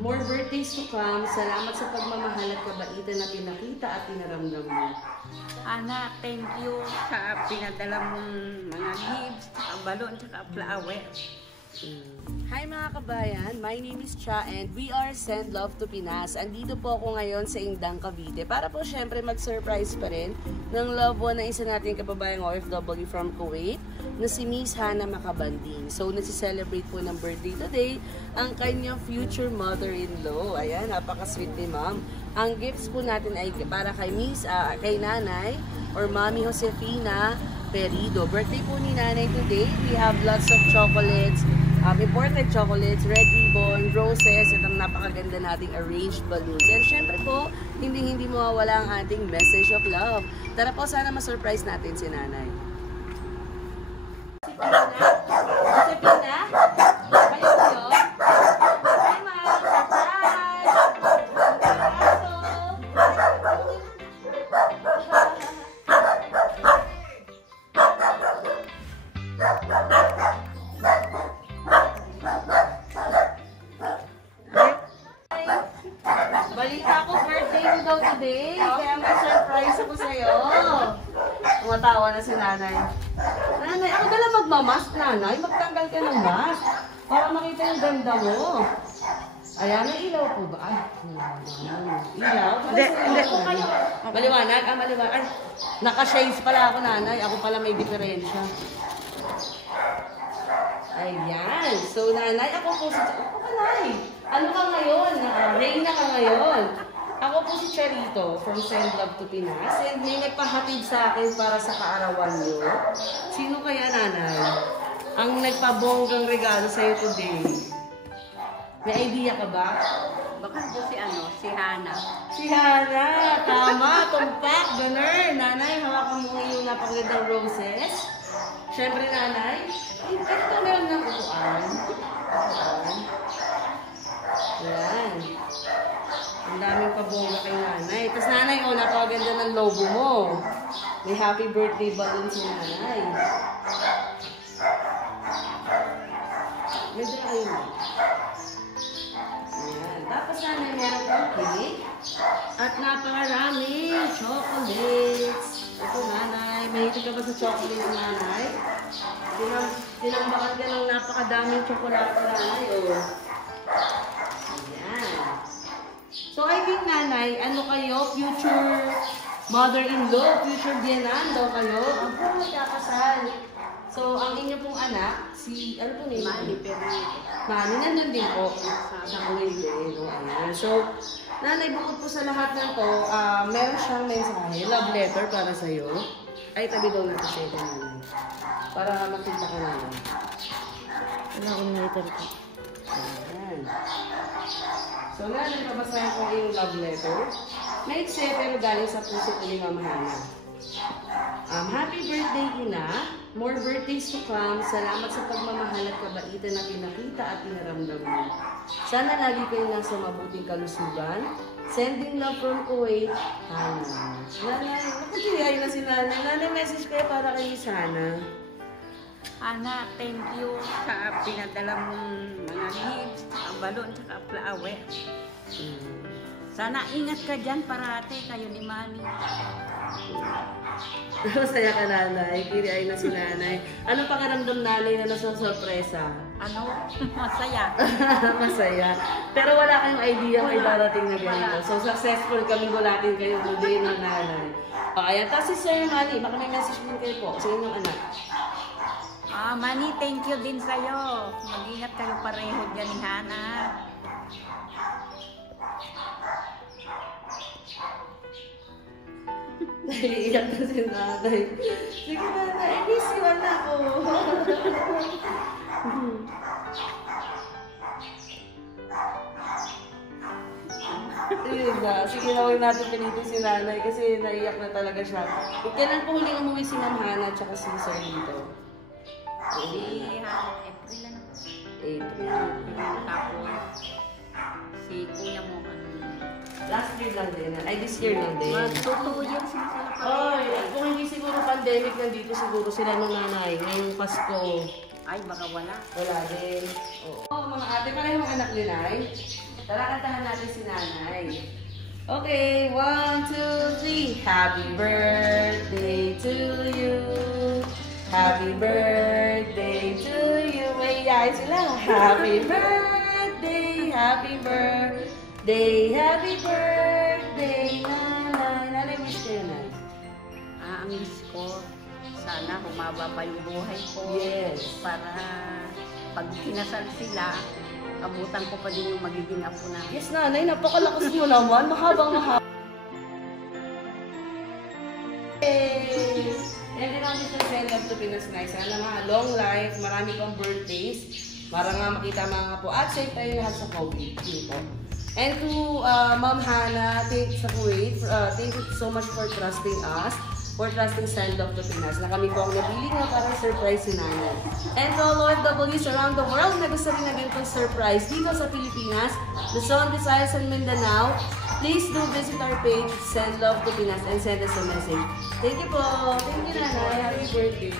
More birthdays to come. Salamat sa pagmamahal at kabaitan na pinakita at pinaramdam mo. Anak, thank you sa pinadala mong mga gifts, saka balon, saka flower. Hi mga kabayan, my name is Cha and we are Send Love to Pinas. Andito po ako ngayon sa Indang, Cavite para po syempre mag-surprise pa rin ng love one na isa nating kababayang OFW from Kuwait na si Miss Hana Makabanding. So nasi-celebrate po ng birthday today ang kanyang future mother-in-law. Ayan, napaka-sweet ni ma'am. Ang gifts po natin ay para kay Miss, kay nanay or Mami Josefina Perido. Birthday po ni nanay today. We have lots of chocolates, imported chocolates, red ribbon, roses, at ang napakaganda nating arranged balloons. And syempre po, hindi mawawala ang ating message of love. Tara po, sana ma-surprise natin si nanay. Si Pina? Si Pina? Kayo po yun? Hi, ma'am! Surprise! Balita ko, birthday mo daw today. Kaya may surprise ako sa'yo. Tumatawa na si nanay. Nanay, ako dala magmamask, nanay. Magtanggal ka ng mask. Para makita yung ganda mo. Ayan, may ilaw po ba? Ay, ilaw? Hindi. Maliwanag? Maliwanag. Ay, naka-shades pala ako, nanay. Ako pala may diferensya. Ayan. So, nanay, ako po si... Nanay, ano ka ngayon? Reyna ka ngayon. Ako po si Charito from Send Love to Pinas. And may nagpahatid sa akin para sa kaarawan niyo. Sino kaya, nanay? Ang nagpabonggang regalo sa'yo today. May idea ka ba? Baka po si Hana. Si Hana! Tama! Tumpak! Ganun! Nanay, hawakan mo yung napakagandang roses. Siyempre, nanay, ito meron ng upuan. Ayan. Ang daming pabongga kay nanay. Tapos nanay, napakaganda ng logo mo. May happy birthday balloon si nanay. Medyo kayo na. Ayan. Tapos nanay, meron kang cake. At napakaraming chocolates. Ito nanay, mahilig ka ba sa chocolate nanay? Tinambakan ka ng napakadaming chocolate nanay. Oh. Ayan. So I think nanay, ano kayo? Future mother-in-law, future biyanan daw kayo? Ang po magkakasal. So ang inyo pong anak, si, ano po name? Mani, pero Mani, nandun din po. Sa Kuwait din. Ayan. So, nanay, bukod po sa lahat ng to, meron siyang mensahe, love letter para sa'yo. Ay, tabi daw natin sa'yo, nanay. Para makita ka naman. Ano ako ng letter ko? Ayan. So, nanay, babasahin ko yung love letter. Maikse, pero galing sa puso ko ni Mama Hana. Happy birthday, Ina. More birthdays to come. Salamat sa pagmamahal at kabaitan na pinakita at pinaramdam mo. Sana lagi kayo nasa mabuting kalusugan. Sending love from Kuwait, Hana. Nanay, nakakiyay na si nanay. Nanay, message kayo para kay Sana. Anak, thank you sa pinadala mong mga gifts, saka balon, saka flower. Sana ingat ka dyan parate, kayo ni Mami. Masaya ka, nanay. Kiriay na si nanay. Anong pakiramdam nanay na nasa sorpresa? Ano? Masaya. Masaya. Pero wala kayong idea may darating na ganito. So, successful kami gulatin kayo today ng nanay. Ayan. Tapos si Sir Manny, baka may message din kayo po sa inyong anak. Mani, thank you din sa'yo. Mag-ingat kayo pareho dyan ni Hana. Naiiyak na si nanay. Sige nanay, miss you anak ko. Sige na, huwag natin pilitin si nanay kasi naiiyak na talaga siya. Kailan po huling umuwi si Ma'am Hana at saka si Sir dito? Si Hana, April na. April. Tapos, si kuya mo last year lang din. Ay, this year lang din. 2 years na sila pa. Ay, kung hindi siguro pandemic nandito siguro sila ng nanay. Ngayong Pasko. Ay, baka wala. Wala din. Oo. Mga ate, parehong anak ni Nay. Tara, kantahan natin si nanay. Okay, 1, 2, 3. Happy birthday to you. Happy birthday to you. May yay sila. Happy birthday, happy birthday, happy birthday, nanay. Nanay, wish ko yun, nanay. Ang wish ko, sana humaba pa yung buhay ko. Yes. Para pag kinasal sila, abutan ko pa din yung magiging apo na. Yes, nanay. Napakalakas mo naman. Mahabang mahaba. Yay! Yan din ang gusto sa Love to Pinas na. Sana nga, long life, marami pang birthdays. Para nga makita mga po. At safe tayo lahat sa COVID. Dito. And to Ma'am Hannah, sa Kuwait, thank you so much for trusting us. For trusting Send Love to Pinas. Na kami po ang nabili nga para surprise si nanay. And to all OFWs around the world na gusto rin na ganitong surprise dito sa Pilipinas, Luzon, Visayas, and Mindanao, please do visit our page, Send Love to Pinas, and send us a message. Thank you po. Thank you, nanay. Happy birthday.